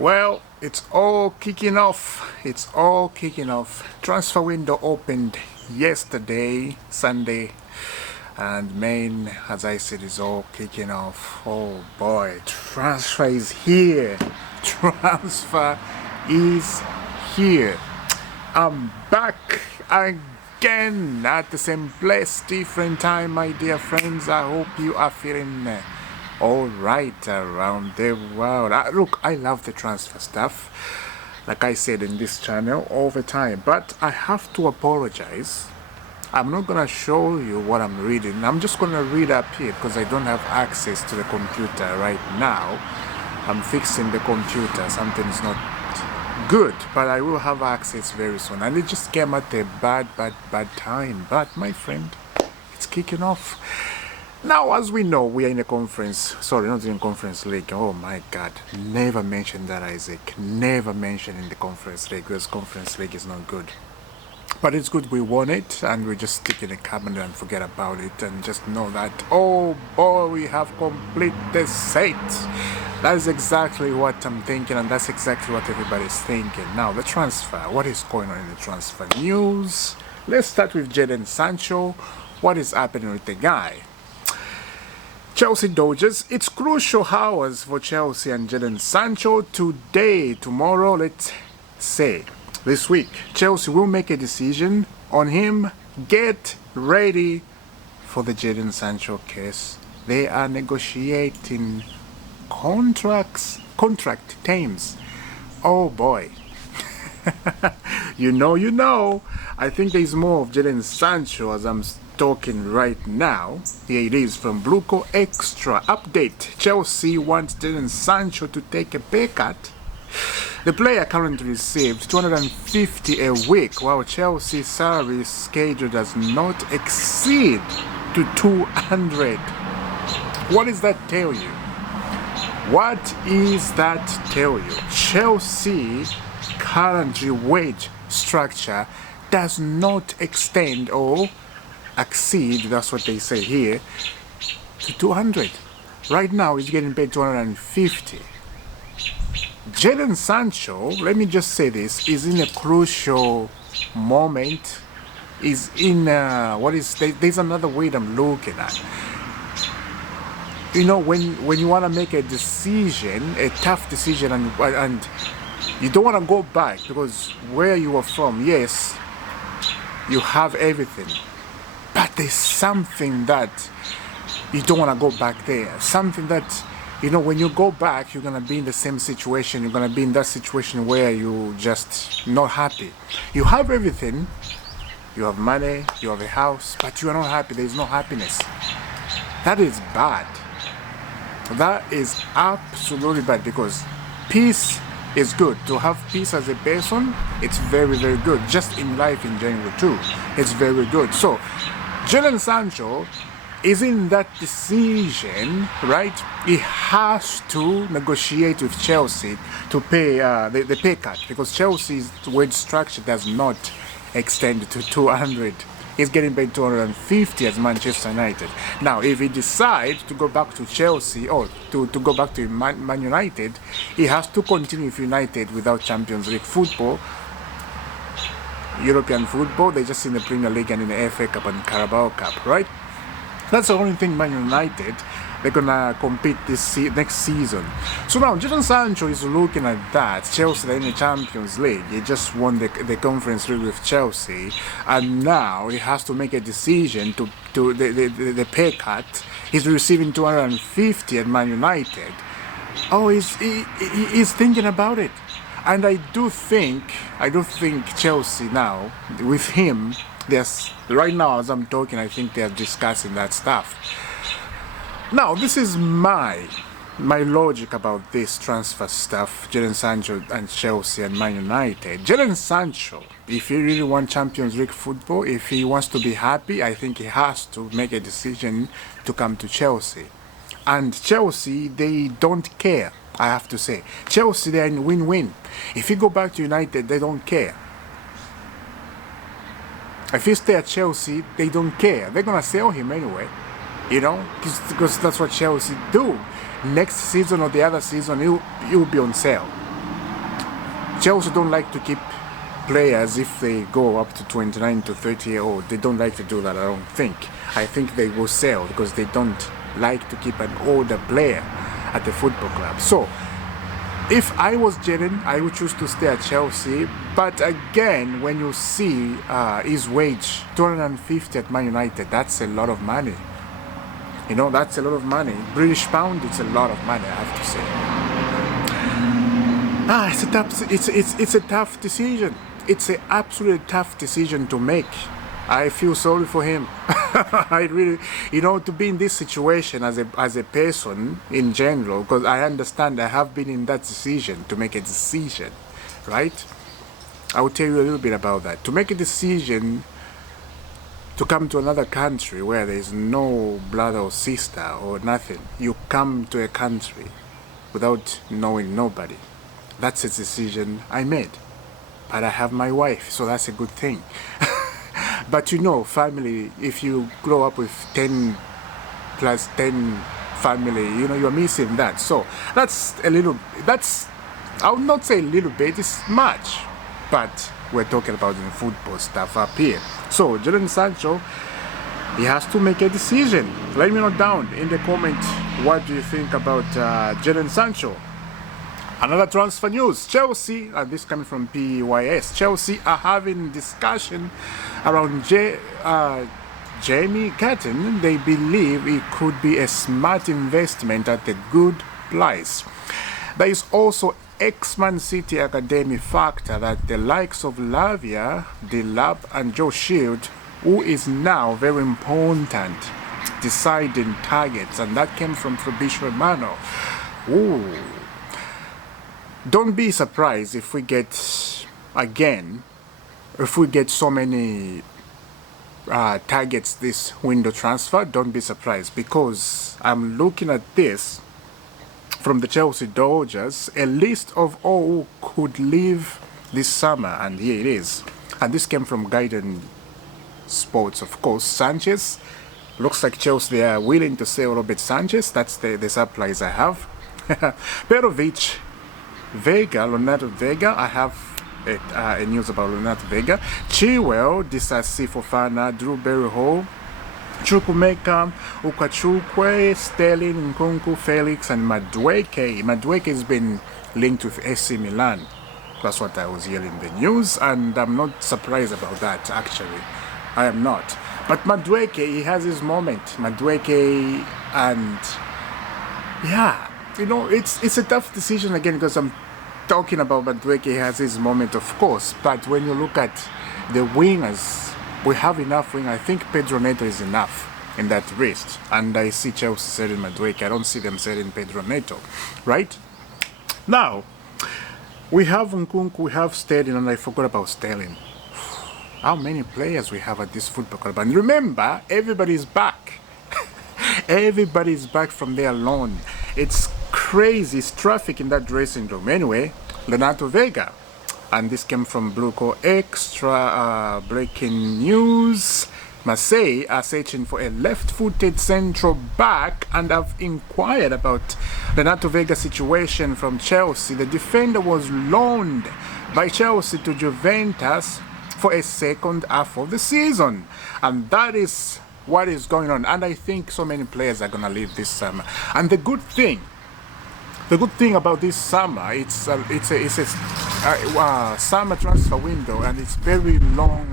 Well, it's all kicking off. It's all kicking off. Transfer window opened yesterday, Sunday, and Maine, as I said, is all kicking off. Oh boy, transfer is here. Transfer is here. I'm back again at the same place, different time, my dear friends. I hope you are feeling all right around the world. Look, I love the transfer stuff, like I said in this channel all the time, but I have to apologize. I'm not gonna show you what I'm reading. I'm just gonna read up here because I don't have access to the computer right now. I'm fixing the computer. Something's not good, but I will have access very soon, and it just came at a bad time. But my friend, it's kicking off. Now, as we know, we are in a conference, sorry, not in conference league. Oh my God, never mention that, Isaac. Never mention in the conference league, because conference league is not good. But it's good we won it, and we just stick in the cabinet and forget about it, and just know that, oh boy, we have complete the set. That is exactly what I'm thinking, and that's exactly what everybody's thinking. Now, the transfer, what is going on in the transfer news? Let's start with Gittens Sancho. What is happening with the guy? Chelsea Dodgers, it's crucial hours for Chelsea and Gittens Sancho today, tomorrow, let's say. This week, Chelsea will make a decision on him. Get ready for the Gittens Sancho case. They are negotiating contract terms. Oh boy. You know. I think there's more of Gittens Sancho as I'm talking right now. Here it is from Bluco Extra update. Chelsea wants Gittens Sancho to take a pay cut. The player currently received $250 a week, while Chelsea's salary schedule does not exceed to $200. What does that tell you? What is that tell you? Chelsea currently wage structure does not extend or exceed, that's what they say here, to 200. Right now he's getting paid 250. Gittens Sancho, let me just say this, is in a crucial moment. Is in there's another way that I'm looking at. You know, when you want to make a decision, a tough decision, and you don't want to go back, because where you are from, yes, you have everything, but there's something that you don't want to go back there. Something that, you know, when you go back, you're going to be in the same situation. You're going to be in that situation where you just not happy. You have everything. You have money, you have a house, but you are not happy. There is no happiness. That is bad. That is absolutely bad, because peace is good. To have peace as a person, it's very, very good. Just in life in general too, it's very good. So, Gittens Sancho is in that decision, right? He has to negotiate with Chelsea to pay the pay cut, because Chelsea's wage structure does not extend to 200. He's getting paid 250 as Manchester United. Now, if he decides to go back to Chelsea or to go back to Man United, he has to continue with United without Champions League football. European football, they're just in the Premier League and in the FA Cup and Carabao Cup, right? That's the only thing. Man United, they're gonna compete this next season. So now Gittens Sancho is looking at that. Chelsea, they're in the Champions League. He just won the Conference League with Chelsea, and now he has to make a decision to the pay cut. He's receiving 250 at Man United. Oh, he's thinking about it, and I do think Chelsea now with him. There's right now as I'm talking, I think they're discussing that stuff. Now, this is my logic about this transfer stuff, Gittens Sancho and Chelsea and Man United. Gittens Sancho, if he really wants Champions League football, if he wants to be happy, I think he has to make a decision to come to Chelsea. And Chelsea, they don't care, I have to say. Chelsea, they're in win-win. If he go back to United, they don't care. If he stay at Chelsea, they don't care. They're going to sell him anyway, you know, because that's what Chelsea do. Next season or the other season, he'll be on sale. Chelsea don't like to keep players if they go up to 29 to 30 year old. They don't like to do that, I don't think. I think they will sell because they don't like to keep an older player at the football club. So if I was Gittens, I would choose to stay at Chelsea. But again, when you see his wage, 250 at Man United, that's a lot of money. You know, that's a lot of money. British pound, it's a lot of money, I have to say. It's a tough decision. It's an absolutely tough decision to make. I feel sorry for him. I really, you know, to be in this situation as a person in general, because I understand I have been in that decision to make a decision, right? I will tell you a little bit about that. To make a decision to come to another country where there is no brother or sister or nothing, you come to a country without knowing nobody. That's a decision I made. But I have my wife, so that's a good thing. But you know, family, if you grow up with 10 plus 10 family, you know, you're missing that. So that's a little, I would not say a little bit, it's much. But we're talking about the football stuff up here. So Jadon Sancho, he has to make a decision. Let me know down in the comment, what do you think about Jadon Sancho? Another transfer news, Chelsea, and this coming from PYS, Chelsea are having discussion around Jamie Gittens. They believe it could be a smart investment at a good price. There is also ex-Man City Academy factor that the likes of Lavia, Delap and Joe Shield, who is now very important deciding targets, and that came from Fabrice Romano. Ooh. Don't be surprised if we get, again, if we get so many targets this window transfer. Don't be surprised, because I'm looking at this from the Chelsea Dodgers, a list of all who could leave this summer, and here it is. And this came from Gittens Sports, of course. Sanchez, looks like Chelsea, they are willing to sell Robert Sanchez. That's the supplies I have. Perovic, Vega, Leonardo Vega, I have a news about Leonardo Vega. Chilwell, Disasi Fofana, Drew Berry-Hall, Chukwumeka, Ukachukwe, Sterling, Nkunku, Felix, and Madueke. Madueke has been linked with AC Milan. That's what I was hearing in the news, and I'm not surprised about that, actually. I am not. But Madueke, he has his moment. Madueke, and yeah, you know, it's a tough decision again, because I'm talking about Madueke has his moment, of course. But when you look at the wingers, we have enough wing. I think Pedro Neto is enough in that wrist. And I see Chelsea selling Madueke. I don't see them selling Pedro Neto, right? Now, we have Nkunku, we have Sterling, and I forgot about Sterling. How many players we have at this football club? And remember, everybody's back. Everybody's back from their loan. It's crazy. It's traffic in that dressing room. Anyway, Leonardo Vega. And this came from Bluco Extra. Breaking news. Marseille are searching for a left-footed central back, and have inquired about Leonardo Vega's situation from Chelsea. The defender was loaned by Chelsea to Juventus for a second half of the season, and that is what is going on. And I think so many players are gonna leave this summer. And the good thing about this summer, it's a summer transfer window, and it's very long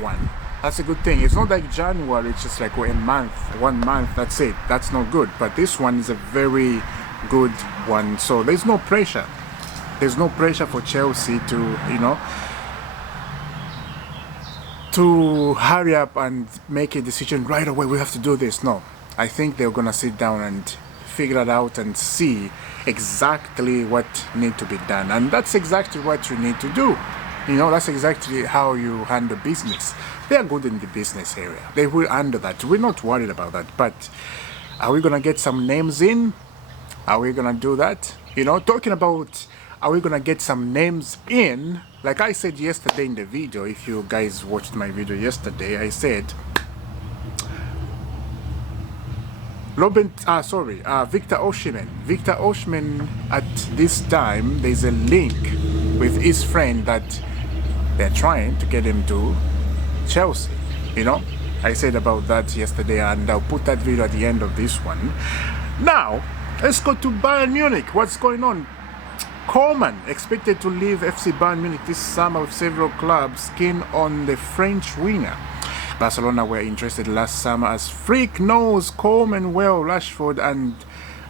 one. That's a good thing. It's not like January, it's just like 1 month, that's it. That's not good. But this one is a very good one. So there's no pressure. There's no pressure for Chelsea to, you know, to hurry up and make a decision right away. We have to do this. No. I think they're going to sit down and figure it out and see exactly what needs to be done. And that's exactly what you need to do. You know, that's exactly how you handle business. They are good in the business area. They will handle that. We're not worried about that. But are we going to get some names in? Are we going to do that? You know, talking about, are we going to get some names in? Like I said yesterday in the video, if you guys watched my video yesterday, I said, Victor Osimhen. Victor Osimhen, at this time, there's a link with his friend that they're trying to get him to Chelsea. You know, I said about that yesterday, and I'll put that video at the end of this one. Now, let's go to Bayern Munich. What's going on? Coman expected to leave FC Bayern Munich this summer with several clubs keen on the French winger. Barcelona were interested last summer as Freak knows Coman well. Rashford and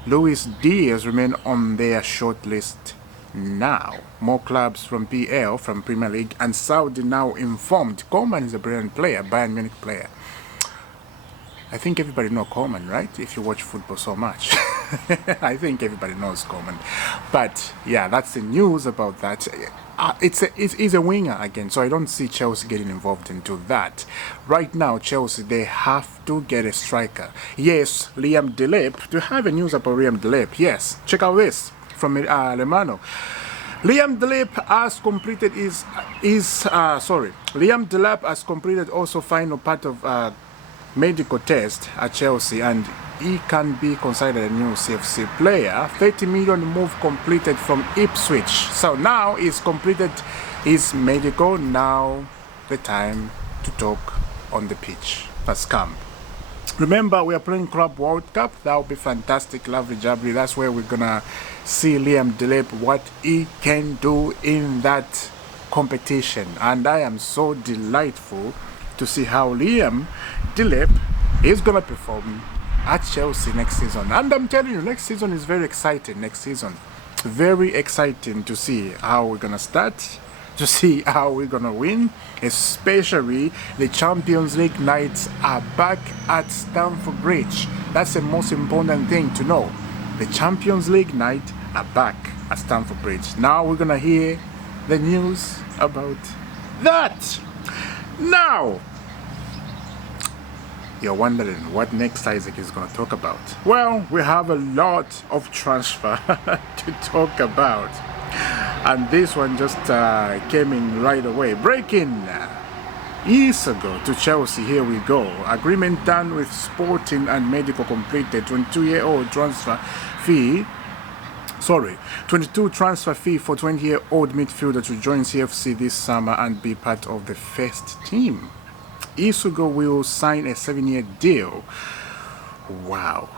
Luis Diaz remain on their shortlist now. More clubs from PL, from Premier League and Saudi now informed. Coman is a brilliant player, Bayern Munich player. I think everybody knows Coman, right? If you watch football so much. I think everybody knows Coman. But yeah, that's the news about that. It's a winger again, so I don't see Chelsea getting involved into that. Right now, Chelsea, they have to get a striker. Yes, Liam Delap. Do you have a news about Liam Delap? Yes. Check out this from Lemano. Liam Delap has completed Liam Delap has completed also final part of medical test at Chelsea, and he can be considered a new CFC player. 30 million move completed from Ipswich. So now he's completed his medical. Now the time to talk on the pitch has come. Remember, we are playing Club World Cup. That will be fantastic, lovely jubbly. That's where we're gonna see Liam Delap, what he can do in that competition. And I am so delightful to see how Liam Delap is gonna perform at Chelsea next season. And I'm telling you, next season is very exciting. Next season, very exciting to see how we're gonna start, to see how we're gonna win. Especially the Champions League nights are back at Stamford Bridge. That's the most important thing to know. The Champions League night are back at Stamford Bridge. Now we're gonna hear the news about that. Now, you're wondering what next Isaac is going to talk about. Well, we have a lot of transfer to talk about. And this one just came in right away. Breaking years ago to Chelsea, here we go. Agreement done with Sporting and Medical completed. 22 transfer fee for 20-year-old midfielder to join CFC this summer and be part of the first team. Isugo will sign a 7-year deal. Wow.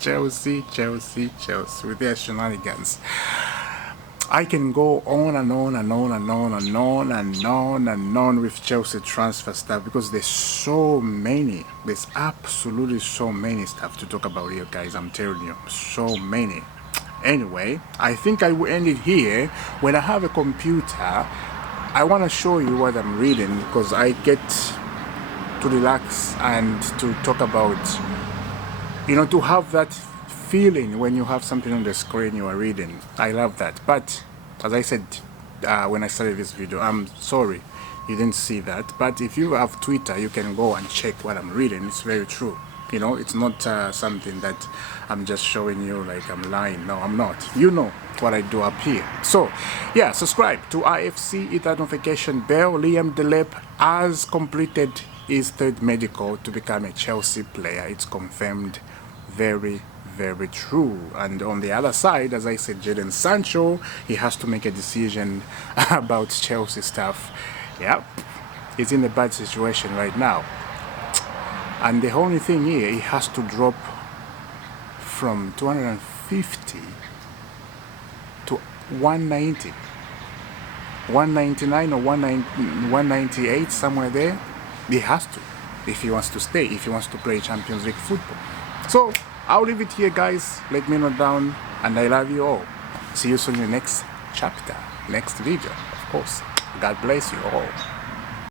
Chelsea with their shenanigans. I can go on and on and on and on and on and on and on with Chelsea transfer stuff because there's so many. There's absolutely so many stuff to talk about here, guys. I'm telling you, so many. Anyway, I think I will end it here. When I have a computer, I want to show you what I'm reading because I get to relax and to talk about, to have that feeling when you have something on the screen you are reading. I love that. But as I said when I started this video, I'm sorry you didn't see that. But if you have Twitter, you can go and check what I'm reading. It's very true. It's not something that I'm just showing you like I'm lying. No, I'm not. You know what I do up here. So, yeah, subscribe to IFC, hit that notification bell. Liam Delap has completed his third medical to become a Chelsea player. It's confirmed. Very, very true. And on the other side, as I said, Gittens Sancho, he has to make a decision about Chelsea stuff. Yep, he's in a bad situation right now. And the only thing here, he has to drop from 250 to 190, 199 or 198, somewhere there. He has to, if he wants to stay, if he wants to play Champions League football. So I'll leave it here, guys. Let me know down, and I love you all. See you soon in the next chapter, next video, of course. God bless you all.